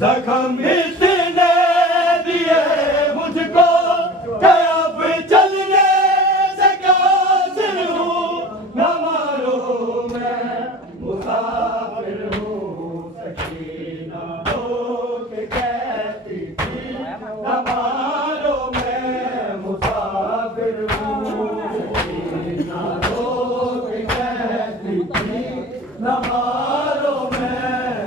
जख्म इसने दिए मुझको कि अब चलने से कासिर हूँ। न मारो मैं मुसाफिर हूँ, सकीना रो के कहती थी। न मारो मैं मुसाफिर हूँ, सकीना रो के कहती थी। न मारो मैं मुसाफिर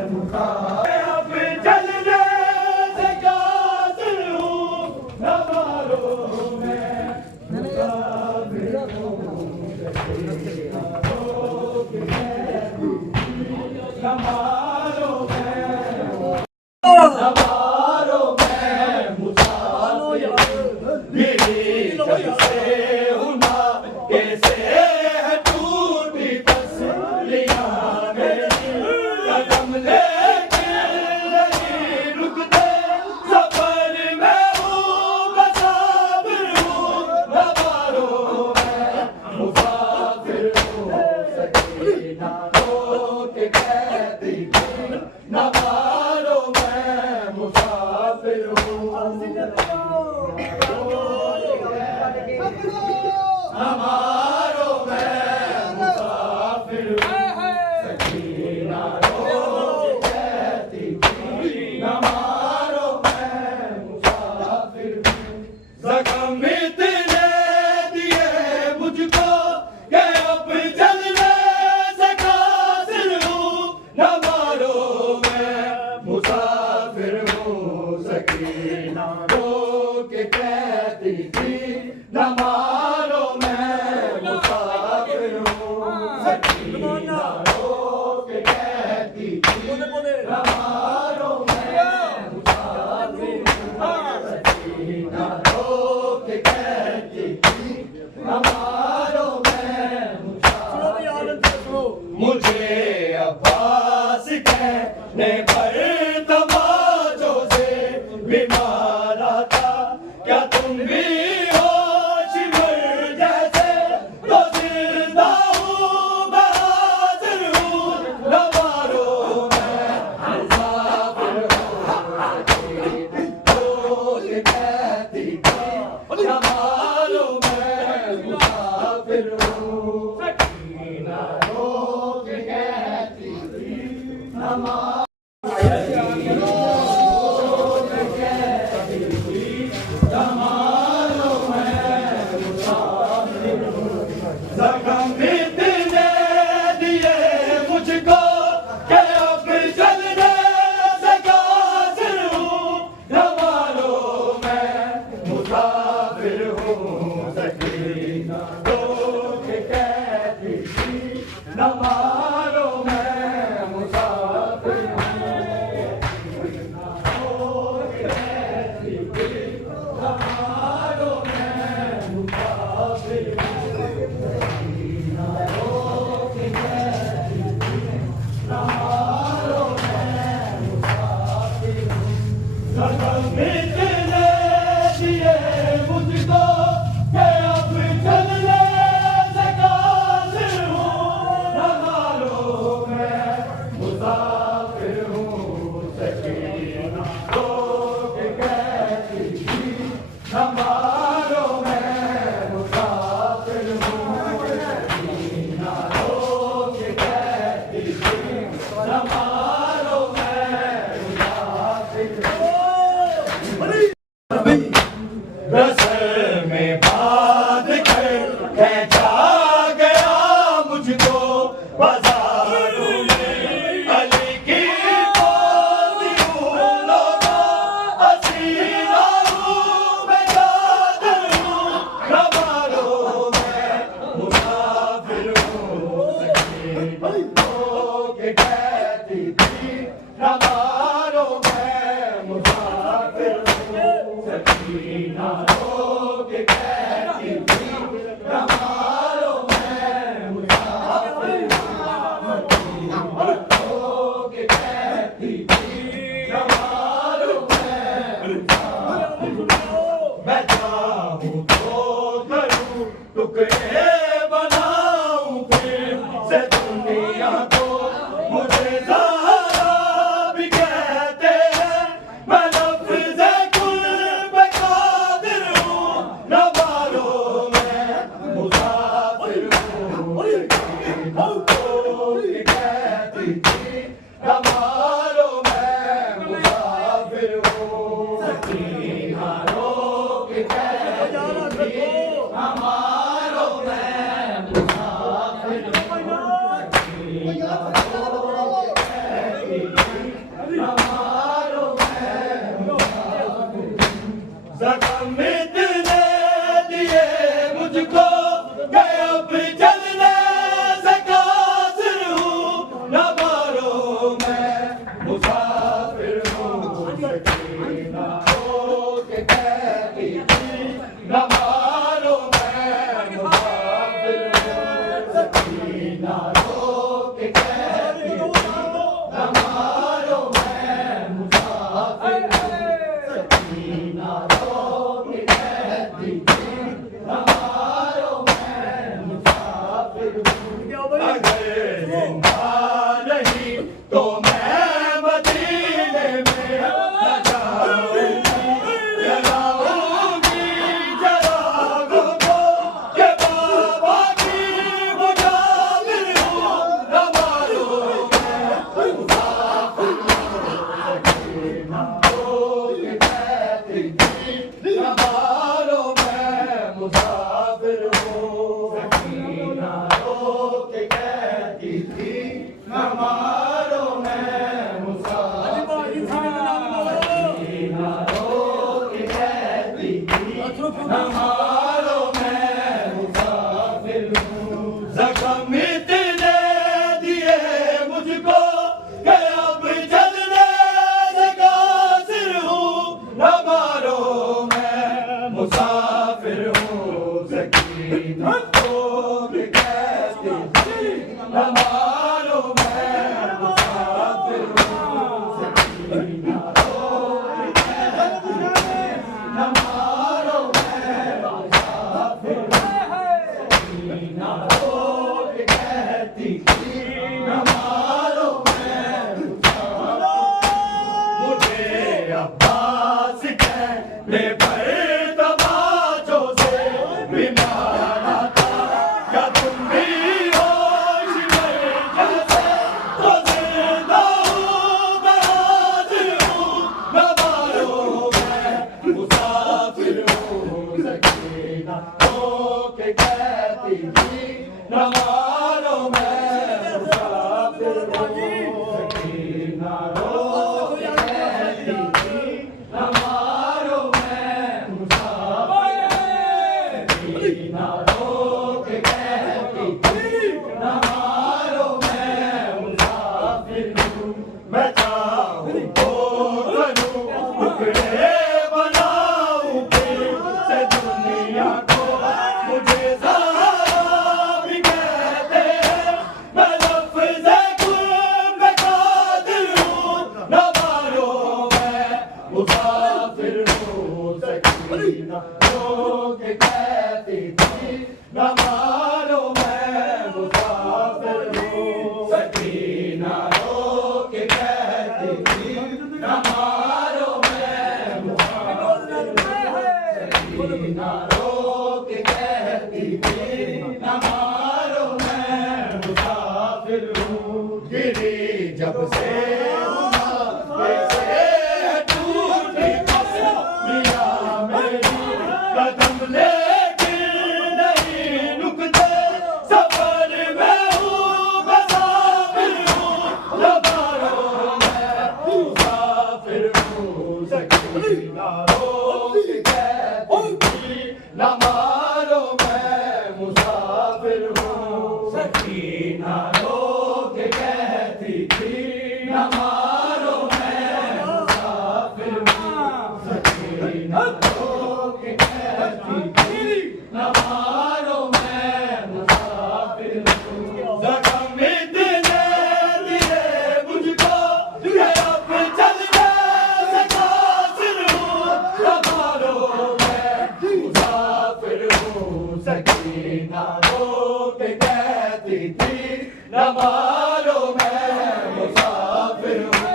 टुकड़े बनाऊं फिर से दुनिया को मुझे ज़हरा भी कहते हैं मैं लफ्ज़ कुल पे कादिर हूँ न मालूम मैं मुसाफिर हूँ कहती थी न मालूम मैं मुसाफिर हूँ सकीना रोक कहती थी हमारो मैं मुसाफिर हमारो मैं ज़ख्म इतने दिए मुझको कि अब चलने से कासिर हूँ न मारो मैं मुसाफिर हूँ सकीना रोक कहती थी न मारो मैं मुसाफिर हूँ सकीना रोक कहती थी न मारो मैं मुसाफिर हूँ सकीना रोक कहती थी न मारो मैं मुसाफिर हूँ अगर जिंदा नहीं तो मैं मदीने में न जाऊंगी जलाऊंगी चरागों को कि बाबा की मुजाहिर हूँ न मालूम मैं मुसाफिर हूँ सकीना रोक कहती थी न मालूम मैं मुसाफिर हूँ सकीना रोक कहती थी न मालूम मैं मुसाफिर हूँ सकीना रोक कहती थी न मालूम मैं मुसाफिर हूँ ज़ख्म इतने दिए मुझको कि अब चलने से कासिर हूँ न मारो मैं मुसाफिर हूँ सकीना रोक कहती थी न मारो मैं मुसाफिर हूँ सकीना रोक कहती थी न मारो मैं मुसाफिर हूँ सकीना रोक कहती थी न मारो मैं मुझे अब्बास कहने पर तमाचों से भी मारा था क्या तुम भी होश में जैसे तो जिंदा हूँ मैं हाजिर हूँ न मारो मैं मुसाफिर हूँ सकीना रोक कहती थी न मारो मैं मुसाफिर हूँ सकीना रोक कहती थी न मारो मैं मुसाफिर सकीना रोक कहती थी न मारो मैं मुसाफिर हूँ मैं चाहूँ तो बनूँ टुकड़े बनाऊँ फिर से दुनिया को मुझे ज़हरा भी कहते हैं मैं लफ्ज़ कुल पे कादिर हूँ न मारो मैं मुसाफिर हूँ सकीना रोक कहती थी न मारो मैं मुसाफिर हूँ सकीना रोक कहती थी न मारो मैं मुसाफिर हूँ सकीना रोक कहती थी न मारो मैं मुसाफिर हूँ गिरी जब से टूटी पसलियाँ मेरी कदम लेकिन नहीं रुकते ना रोक कहती थी न मारो मैं मुसाफिर हूँ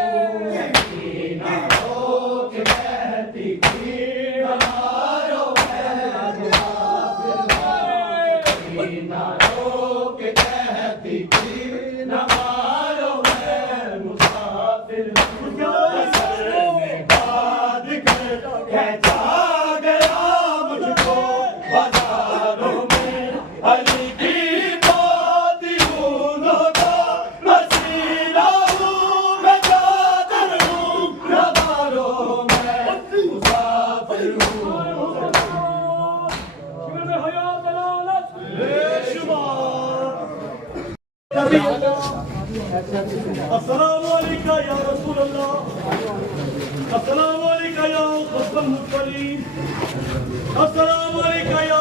ना रोक कहती थी न मारो मैं मुसाफिर हूँ ना रोक कहती थी न मारो मैं मुसाफिर हूँ सर में बांध कर खेचा गया मुझको बाजारों में अली की मोती फूलों का हसीना हूँ मैं चादर हूँ नवारों में मुसाफिर हूँ अस्सलामु अलैका या रसूल अल्लाह, अस्सलामु अलैका या खुतबुल मुरसलीन, अस्सलामु अलैका या